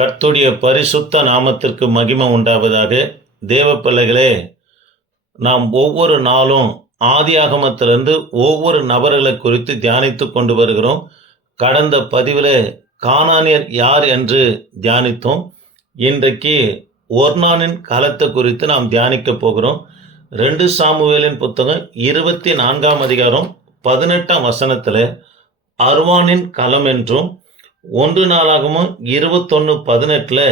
கர்த்துடைய பரிசுத்த நாமத்திற்கு மகிமை உண்டாவதாக. தேவ பிள்ளைகளே நாம் ஒவ்வொரு நாளும் ஆதியாகமத்திலிருந்து ஒவ்வொரு நபர்களை குறித்து தியானித்து கொண்டு வருகிறோம். கடந்த பதிவில் காணானியர் யார் என்று தியானித்தோம். இன்றைக்கு ஒர்னானின் காலத்தை குறித்து நாம் தியானிக்க போகிறோம். ரெண்டு சாமுவேலின் புத்தகம் இருபத்தி நான்காம் அதிகாரம் பதினெட்டாம் வசனத்தில் அர்வானின் களம் என்றும் ஒன்று நாளாகவும் இருபத்தொன்று பதினெட்டில்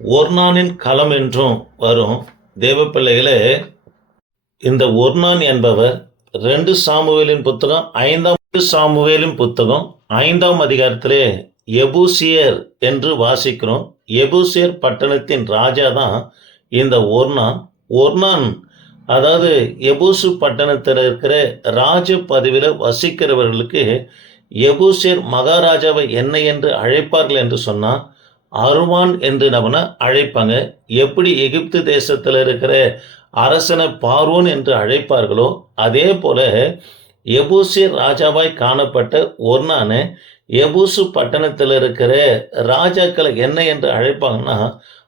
ஒர்னானின் களம் என்றும் வரும். தேவ பிள்ளைகளே இந்த ஒர்னான் என்பவர் ரெண்டு சாமுவேலின் புத்தகம் ஐந்தாம் சாமுவேலின் புத்தகம் ஐந்தாம் அதிகாரத்திலே எபூசியர் என்று வாசிக்கிறோம். எபூசியர் பட்டணத்தின் ராஜா தான் இந்த ஒர்னான். ஒர்னான் அதாவது எபூசு பட்டணத்தில் இருக்கிற ராஜ பதவியில் வசிக்கிறவர்களுக்கு எபூசியர் மகாராஜாவை என்ன என்று அழைப்பார்கள் என்று சொன்னால் அருவான் என்று நம்மனை அழைப்பாங்க. எப்படி எகிப்து தேசத்தில் இருக்கிற அரசனை பார்வோன் என்று அழைப்பார்களோ அதே போல எபூசியர் ராஜாவாய் காணப்பட்ட ஒர்னான எபூசு பட்டணத்தில் இருக்கிற ராஜாக்களை என்ன என்று அழைப்பாங்கன்னா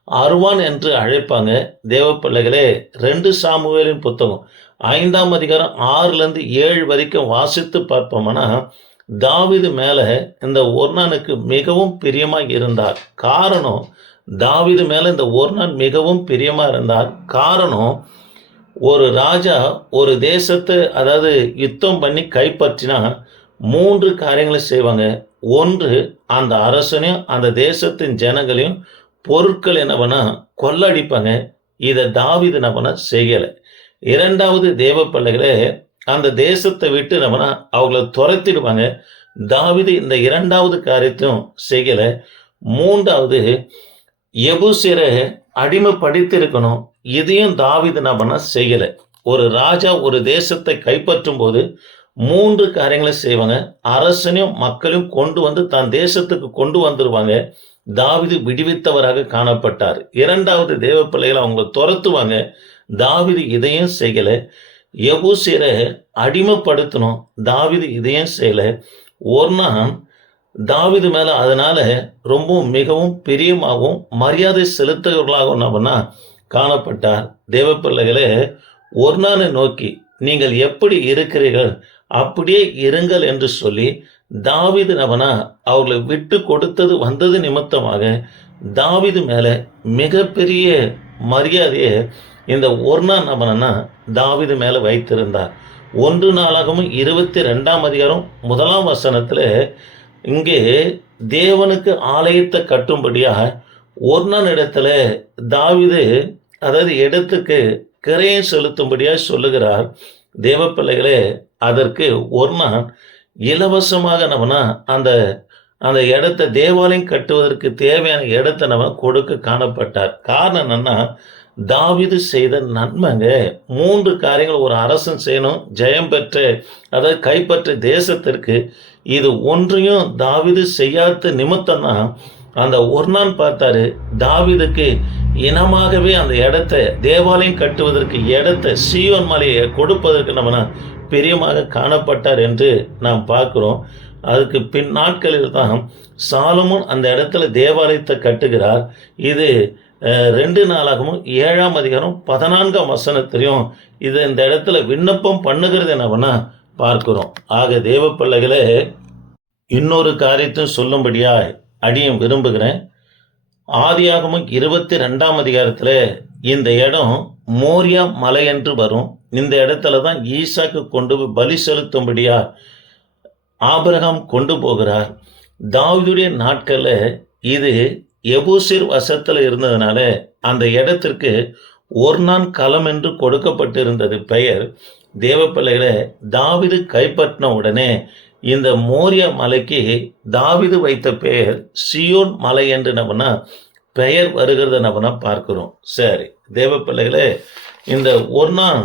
அருவான் என்று அழைப்பாங்க. தேவ பிள்ளைகளே ரெண்டு சாமுவேலின் புத்தகம் ஐந்தாம் அதிகாரம் ஆறுலேருந்து ஏழு வரைக்கும் வாசித்து பார்ப்போம்னா தாவிது மேலே இந்த ஒர்னானுக்கு மிகவும் பிரியமாக இருந்தார். காரணம் தாவிது மேலே இந்த ஒர்னான் மிகவும் பிரியமாக இருந்தார். காரணம் ஒரு ராஜா ஒரு தேசத்தை அதாவது யுத்தம் பண்ணி கைப்பற்றினா மூன்று காரியங்களை செய்வாங்க. ஒன்று அந்த அரசனையும் அந்த தேசத்தின் ஜனங்களையும் பொருட்கள் என்னவனா கொள்ளடிப்பாங்க. இதை தாவிது நம்மனா செய்யலை. இரண்டாவது தேவ பிள்ளைகளை அந்த தேசத்தை விட்டு நம்மனா அவங்கள துரத்திடுவாங்க. தாவிது இந்த இரண்டாவது காரியத்தையும் செய்யலை. மூன்றாவது எபுசிரை அடிமைப்படுத்தியிருக்கணும். இதையும் தாவிது நம்மனா செய்யலை. ஒரு ராஜா ஒரு தேசத்தை கைப்பற்றும் போது மூன்று காரியங்களை செய்வாங்க. அரசனையும் மக்களையும் கொண்டு வந்து தன் தேசத்துக்கு கொண்டு வந்துருவாங்க. தாவிது விடுவித்தவராக காணப்பட்டார். இரண்டாவது தேவ பிள்ளைகளை அவங்க துரத்துவாங்க. தாவிது இதையும் செய்யலை. எபூசியரை அடிமைப்படுத்தணும். தாவிது இதையும் செய்யலை. ஒரு நாள் தாவிது மேலே அதனால ரொம்பவும் மிகவும் பிரியமாகவும் மரியாதை செலுத்துகிறவர்களாகவும் நம்மனா காணப்பட்டார். தேவ பிள்ளைகளே ஒரு நாளை நோக்கி நீங்கள் எப்படி இருக்கிறீர்கள்? அப்படியே இருங்கள் என்று சொல்லி தாவிது நபனா அவர்களை விட்டு கொடுத்தது வந்தது நிமித்தமாக தாவிது மேலே மிகப்பெரிய மரியாதையை இந்த ஒர்ணா நபனா தாவிது மேலே வைத்திருந்தார். ஒன்று நாளாகவும் இருபத்தி ரெண்டாம் அதிகாரம் முதலாம் வசனத்தில் இங்கே தேவனுக்கு ஆலயத்தை கட்டும்படியாக ஒர்ணன் இடத்துல தாவிது அதாவது இடத்துக்கு கிரையை செலுத்தும்படியாக சொல்லுகிறார். தேவ பிள்ளைகளே அதற்கு ஒரு நாள் இலவசமாக நம்மனா அந்த அந்த இடத்த தேவாலயம் கட்டுவதற்கு தேவையான இடத்த நம்ம கொடுக்க காணப்பட்டார். காரணம் என்னன்னா தாவிது செய்த நன்மைங்க. மூன்று காரியங்கள் ஒரு அரசன் செய்யணும் ஜெயம் பெற்ற அதாவது கைப்பற்ற தேசத்திற்கு இது ஒன்றையும் தாவிது செய்யாத நிமித்தம்னா அந்த ஒரு நாள் பார்த்தாரு தாவிதுக்கு இனமாகவே அந்த இடத்த தேவாலயம் கட்டுவதற்கு இடத்த சீவன் மலையை கொடுப்பதற்கு நம்ம பிரியமாக காணப்பட்டார் என்று நாம் பார்க்குறோம். அதுக்கு பின் நாட்களில் தான் சாலமுன் அந்த இடத்துல தேவாலயத்தை கட்டுகிறார். இது ரெண்டு நாளாகவும் ஏழாம் அதிகாரம் பதினான்காம் வசனத்திலையும் இது இந்த இடத்துல விண்ணப்பம் பண்ணுகிறது என்னவனா பார்க்கிறோம். ஆக தேவ பிள்ளைகளே இன்னொரு காரியத்தையும் சொல்லும்படியா அடியும் விரும்புகிறேன். ஆதியாகமும் இருபத்தி ரெண்டாம் அதிகாரத்தில் இந்த இடம் மோரியா மலை என்று வரும். இந்த இடத்துல தான் ஈசாக்கு கொண்டு போய் பலி செலுத்தும்படியா ஆபிரகாம் கொண்டு போகிறார். தாவிதுடைய நாட்களில் இது எபூசிர் வசத்தில் இருந்ததுனால அந்த இடத்திற்கு ஒரு நாள் களம் என்று கொடுக்கப்பட்டிருந்தது பெயர். தேவப்பிள்ளைகளை தாவிது கைப்பற்றின உடனே இந்த மோரிய மலைக்கு தாவிது வைத்த பெயர் சியோன் மலை என்று நம்மனா பெயர் வருகிறது நம்மனா பார்க்கிறோம். சரி தேவப்பிள்ளைகளே இந்த ஒரு நாள்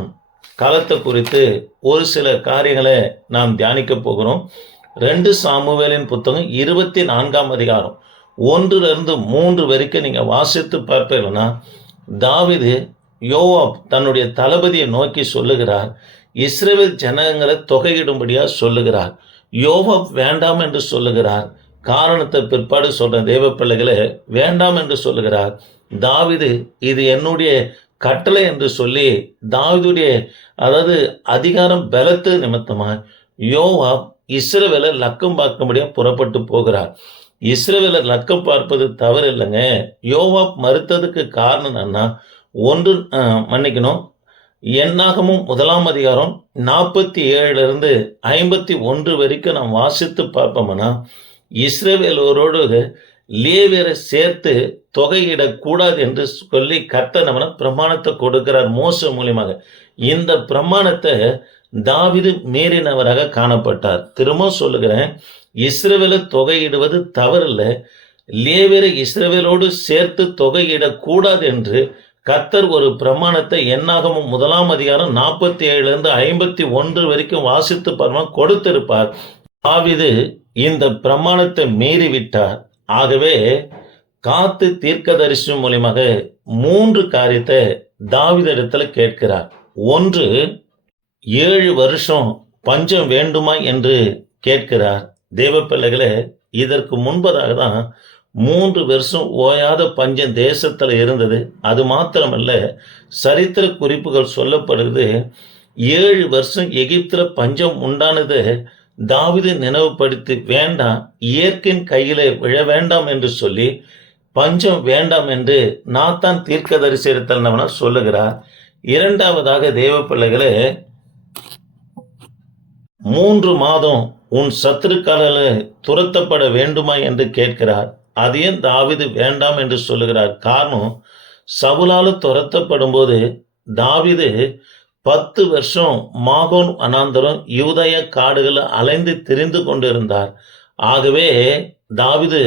காலத்தை குறித்து ஒரு சில காரியங்களை நாம் தியானிக்க போகிறோம். ரெண்டு சாமுவேலின் புத்தகம் இருபத்தி நான்காம் அதிகாரம். ஒன்றிலிருந்து மூன்று வரைக்கும் நீங்கள் வாசித்து பார்ப்பீங்கன்னா தாவிது யோவாப் தன்னுடைய தளபதியை நோக்கி சொல்லுகிறார். இஸ்ரேல் ஜனங்களை தொகையிடும்படியாக சொல்லுகிறார். யோவாப் வேண்டாம் என்று சொல்லுகிறார். காரணத்தை பிற்பாடு சொல்ற தேவ பிள்ளைகளை வேண்டாம் என்று சொல்லுகிறார். தாவிது இது என்னுடைய கட்டளை என்று சொல்லி தாவிதுடைய அதாவது அதிகாரம் பலத்து நிமித்தமாக யோவா இஸ்ரவேலை லக்கம் பார்க்கும்படியாக புறப்பட்டு போகிறார். இஸ்ரவேலை லக்கம் பார்ப்பது தவறு இல்லைங்க. யோவா மறுத்ததுக்கு காரணம் என்னன்னா ஒன்று மன்னிக்கணும். எண்ணாகமும் முதலாம் அதிகாரம் நாற்பத்தி ஏழுலேருந்து ஐம்பத்தி ஒன்று வரைக்கும் நாம் வாசித்து பார்ப்போம்னா இஸ்ரவேலோரோடு லேவியரை சேர்த்து தொகையிடக்கூடாது என்று சொல்லி கர்த்தர் நம்மன பிரமாணத்தை கொடுக்கிறார் மோச மூலியமாக. இந்த பிரமாணத்தை தாவிது மீறினவராக காணப்பட்டார். திரும்ப சொல்லுகிறேன் இஸ்ரவேலை தொகையிடுவது தவறில்ல. லேவியரை இஸ்ரவேலோடு சேர்த்து தொகையிடக்கூடாது என்று கர்த்தர் ஒரு பிரமாணத்தை என்னாகவும் முதலாம் அதிகாரம் நாற்பத்தி ஏழுலேருந்து ஐம்பத்தி ஒன்று வரைக்கும் வாசித்து பரமா கொடுத்திருப்பார். தாவிது இந்த பிரமாணத்தை மீறிவிட்டார். ஆகவே காத்து தீர்க்கதரிசி மூலியமாக மூன்று காரியத்தை தாவிதிடத்துல கேட்கிறார். ஒன்று ஏழு வருஷம் பஞ்சம் வேண்டுமா என்று கேட்கிறார். தேவ பிள்ளைகளே இதற்கு முன்பதாக தான் மூன்று வருஷம் ஓயாத பஞ்சம் தேசத்தில் இருந்தது. அது மாத்திரமல்ல சரித்திர குறிப்புகள் சொல்லப்படுது ஏழு வருஷம் எகிப்தில் பஞ்சம் உண்டானது தாவிது நினைவுபடுத்தி வேண்டாம் இயற்கையின் கையிலே விழ வேண்டாம் என்று சொல்லி பஞ்சம் வேண்டாம் என்று நாத்தான் தீர்க்கதரிசி இடத்தில் சொல்லுகிறார். இரண்டாவதாக தேவ பிள்ளைகளே மூன்று மாதம் உன் சத்துருக்கால துரத்தப்பட வேண்டுமா என்று கேட்கிறார். அதையும் தாவிது வேண்டாம் என்று சொல்லுகிறார்? காரணம் சவுலால் துரத்தப்படும் போது தாவிது பத்து வருஷம் மாகோன் அனாந்தரம் யூதய காடுகளை அலைந்து திரிந்து கொண்டிருந்தார். ஆகவே தாவிது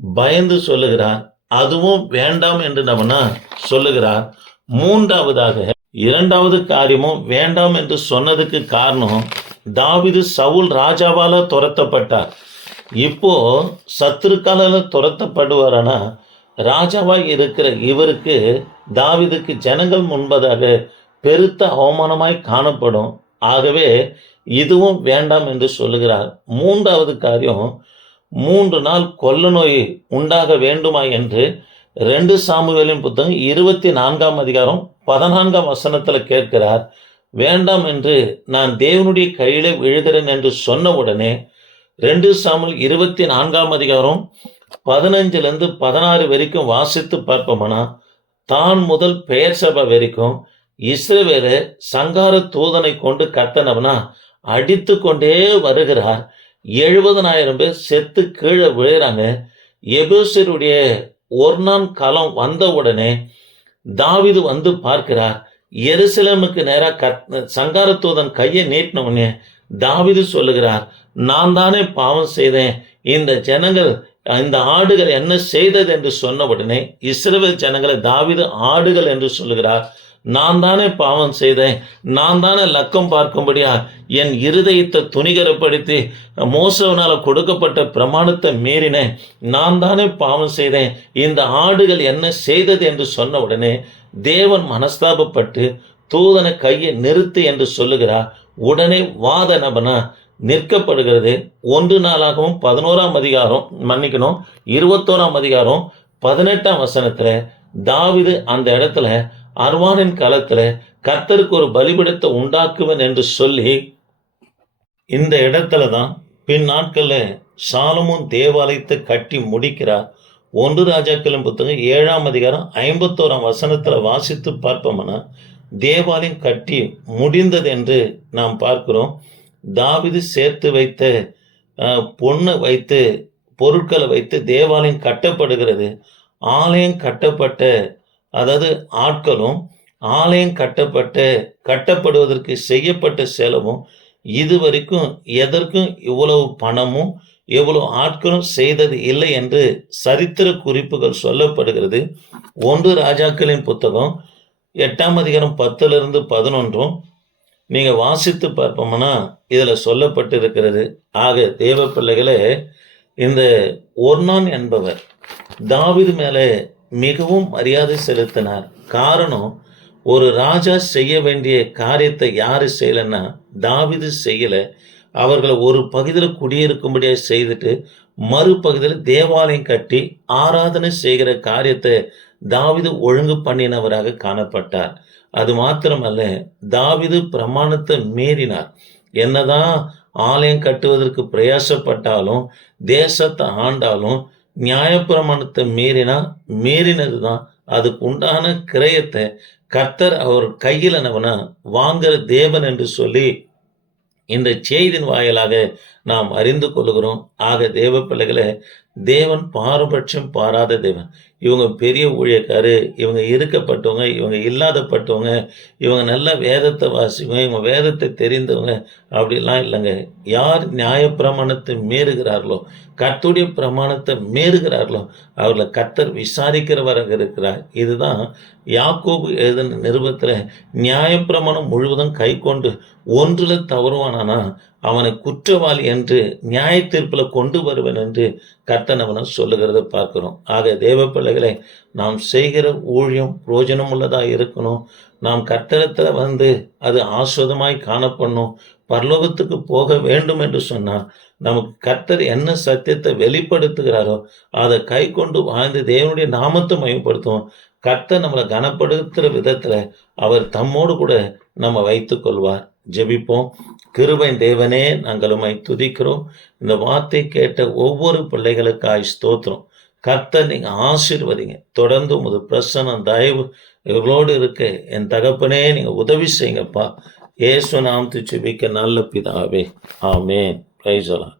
பயந்து சொல்லுகிறார் அதுவும் வேண்டாம் என்று நம்மனா சொல்லுகிறார். மூன்றாவதாக இரண்டாவது காரியமும் வேண்டாம் என்று சொன்னதுக்கு காரணம் தாவிது சவுல் ராஜாவால துரத்தப்பட்டார். இப்போ சத்துருக்கால துரத்தப்படுவாரானா? ராஜாவாய் இருக்கிற இவருக்கு தாவிதுக்கு ஜனங்கள் முன்பதாக பெருத்த அவமானமாய் காணப்படும். ஆகவே இதுவும் வேண்டாம் என்று சொல்லுகிறார். மூன்றாவது காரியம் மூன்று நாள் கொல்ல நோய் உண்டாக வேண்டுமா என்று ரெண்டு சாமுவேலின் புத்தகம் இருபத்தி நான்காம் அதிகாரம் பதினான்காம் வசனத்தில் கேட்கிறார் வேண்டாம் என்று நான் தேவனுடைய கையிலே விழுகிறேன் என்று சொன்ன உடனே ரெண்டு சாமுல் இருபத்தி நான்காம் அதிகாரம் பதினஞ்சுலேருந்து பதினாறு வரைக்கும் வாசித்து பார்ப்போம்னா தான் முதல் பெயர் சபை வரைக்கும் இஸ்ரவேலை சங்கார தூதனை கொண்டு கத்தனவனா அடித்து கொண்டே வருகிறார். எழுபதனாயிரம் பேர் செத்து கீழே விழுறாங்க எபேசருடைய ஒரு நாள் காலம் வந்த உடனே தாவிது வந்து பார்க்கிறார். எருசலேமுக்கு நேராக கத் சங்காரத்தூதன் கையை நீட்டின உடனே தாவிது சொல்லுகிறார் நான் தானே பாவம் செய்தேன். இந்த ஜனங்கள் இந்த ஆடுகள் என்ன செய்தது? என்று சொன்ன உடனே இஸ்ரேல் ஜனங்களை தாவிது ஆடுகள் என்று சொல்லுகிறார். நான் தானே பாவம் செய்தேன். நான் தானே லக்கம் பார்க்கும்படியா என் இருதயத்தை துணிகரப்படுத்தி மோசவனால் கொடுக்கப்பட்ட பிரமாணத்தை மீறினேன். நான் தானே பாவம் செய்தேன். இந்த ஆடுகள் என்ன செய்தது என்று சொன்ன உடனே தேவன் மனஸ்தாபப்பட்டு தூதனை கையை நிறுத்து என்று சொல்லுகிறார். உடனே வாத நபனா நிற்கப்படுகிறது. ஒன்று நாளாகவும் பதினோராம் அதிகாரம் மன்னிக்கணும் இருபத்தோராம் அதிகாரம் பதினெட்டாம் வசனத்தில் தாவிது அந்த இடத்துல அர்வானின் காலத்துல கர்த்தருக்கு ஒரு பலிபிடத்தை உண்டாக்குவன் என்று சொல்லி இந்த இடத்துல தான் பின் நாட்கள்ல சாலமும் தேவாலயத்தை கட்டி முடிக்கிறார். ஒன்று ராஜாக்களின் புத்தகம் ஏழாம் அதிகாரம் ஐம்பத்தோராம் வசனத்தில் வாசித்து பார்ப்போம்னா தேவாலயம் கட்டி முடிந்தது என்று நாம் பார்க்கிறோம். தாவிது சேர்த்து வைத்த பொண்ணை வைத்து பொருட்களை வைத்து தேவாலயம் கட்டப்படுகிறது. ஆலயம் கட்டப்பட்ட அதாவது ஆட்களும் ஆலயம் கட்டப்பட்ட கட்டப்படுவதற்கு செய்யப்பட்ட செலவும் இதுவரைக்கும் எதற்கும் இவ்வளவு பணமும் எவ்வளவு ஆட்களும் செய்தது இல்லை என்று சரித்திர குறிப்புகள் சொல்லப்படுகிறது. ஒன்று ராஜாக்களின் புத்தகம் எட்டாம் அதிகாரம் பத்திலிருந்து பதினொன்றும் நீங்கள் வாசித்து பார்ப்போம்னா இதில் சொல்லப்பட்டிருக்கிறது. ஆக தேவ பிள்ளைகளே இந்த ஒர்னான் என்பவர் தாவிது மேலே மிகவும் மரியாதை செலுத்தினார். காரணம் ஒரு ராஜா செய்ய வேண்டிய காரியத்தை யாரு செய்யலைன்னா தாவிது செய்யலை. அவர்களை ஒரு பகுதியில் குடியிருக்கும்படியாக செய்துட்டு மறுபகுதியில் தேவாலயம் கட்டி ஆராதனை செய்கிற காரியத்தை தாவிது ஒழுங்கு பண்ணினவராக காணப்பட்டார். அது மாத்திரமல்ல தாவிது பிரமாணத்தை மீறினார். என்னதான் ஆலயம் கட்டுவதற்கு பிரயாசப்பட்டாலும் தேசத்தை ஆண்டாலும் நியாயப்பிரமாணத்தை மீறினா மீறினது தான் அதுக்கு உண்டான கிரயத்தை கர்த்தர் அவர் கையில் என்னவனா வாங்குற தேவன் என்று சொல்லி இந்த செய்தியின் வாயிலாக நாம் அறிந்து கொள்கிறோம் ஆக தேவ பிள்ளைகளை தேவன் பாரபட்சம் பாராத தேவன். இவங்க பெரிய ஊழியக்காரு இவங்க இருக்கப்பட்டவங்க இவங்க இல்லாதப்பட்டவங்க இவங்க நல்ல வேதத்தை வாசிவங்க இவங்க வேதத்தை தெரிந்தவங்க அப்படிலாம் இல்லைங்க. யார் நியாயப்பிரமாணத்தை மீறுகிறார்களோ கத்துடைய பிரமாணத்தை மீறுகிறார்களோ அவர்களை கத்தர் விசாரிக்கிறவராக இருக்கிறார். இதுதான் யாக்கோபு எழுதின நிருபத்தில் நியாயப்பிரமாணம் முழுவதும் கை கொண்டு ஒன்றில் தவறுவானானா? அவனை குற்றவாளி என்று நியாய தீர்ப்பில் கொண்டு வருவேன் என்று கர்த்தனவனை சொல்லுகிறத பார்க்கிறோம். ஆக தேவ பிள்ளைகளை நாம் செய்கிற ஊழியம் பிரயோஜனம் உள்ளதாக இருக்கணும். நாம் கர்த்தரத்தில் வந்து அது ஆஸ்வதமாய் காணப்படணும். பரலோகத்துக்கு போக வேண்டும் என்று சொன்னால் நமக்கு கர்த்தர் என்ன சத்தியத்தை வெளிப்படுத்துகிறாரோ அதை கை கொண்டு வாழ்ந்து தேவனுடைய நாமத்தை மையப்படுத்துவோம் கர்த்தர் நம்மளை கனப்படுத்துகிற விதத்தில் அவர் தம்மோடு கூட நம்ம வைத்துக்கொள்வார் ஜெபிப்போம். கிருபை தேவனே நாங்கள் உமை துதிக்கிறோம். இந்த வார்த்தை கேட்ட ஒவ்வொரு பிள்ளைகளுக்காய் ஸ்தோத்திரம். கர்த்தர் நீங்கள் ஆசீர்வதிங்க. தொடர்ந்து உமது பிரசனம் தயவு இவர்களோடு இருக்க. என் தகப்பனே நீங்கள் உதவி செய்யுங்கப்பா. இயேசு நாமத்து ஜெபிக்க நல்ல பிதாவே. ஆமேன். பிரைசலாம்